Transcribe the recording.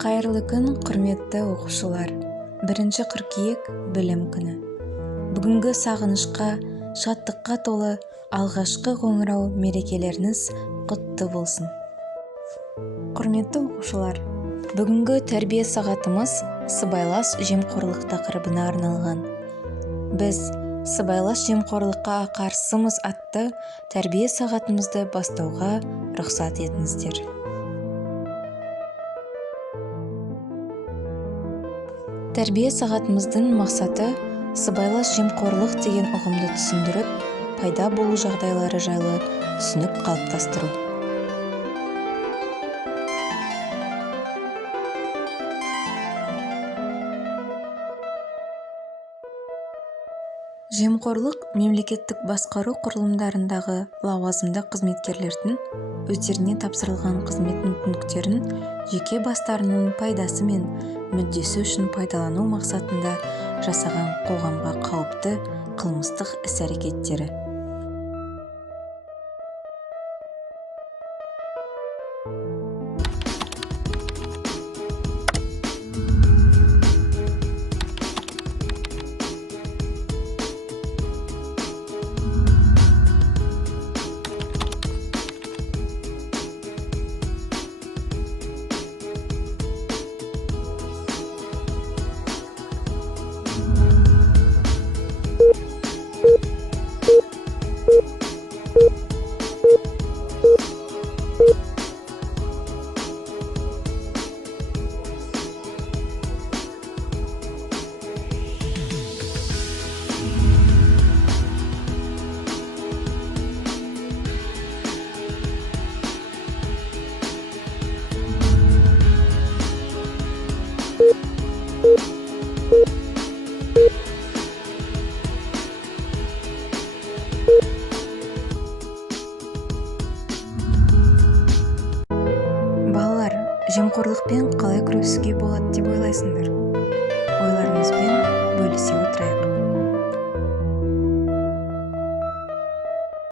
Қайырлы күн, құрметті оқушылар. 1 қыркүйек білім күні. Бүгінгі сағынышқа, шаттыққа толы алғашқы қоңырау мерекелеріңіз құтты болсын. Құрметті оқушылар, бүгінгі тәрбие сағатымыз сыбайлас жемқорлық тақырыбына арналған. Біз сыбайлас жемқорлыққа қарсымыз атты тәрбие сағатымызды бастауға рұқсат етіңіздер. Тәрбие сағатымыздың мақсаты сыбайлас жемқорлық деген ұғымды түсіндіріп, пайда болу жағдайлары жайлы түсінік қалыптастыру. Жемқорлық мемлекеттік басқару құрылымдарындағы лауазымды қызметкерлердің өздеріне тапсырылған қызмет мүмкіндіктерін жеке бастарының пайдасы мен мүддесі үшін пайдалану мақсатында жасаған қоғамға қауіпті қылмыстық іс-әрекеттері. Балалар, жемқорлықпен қалай күресуге болады деп ойлайсыңдар? Ойларыңызбен бөлісе отырайық.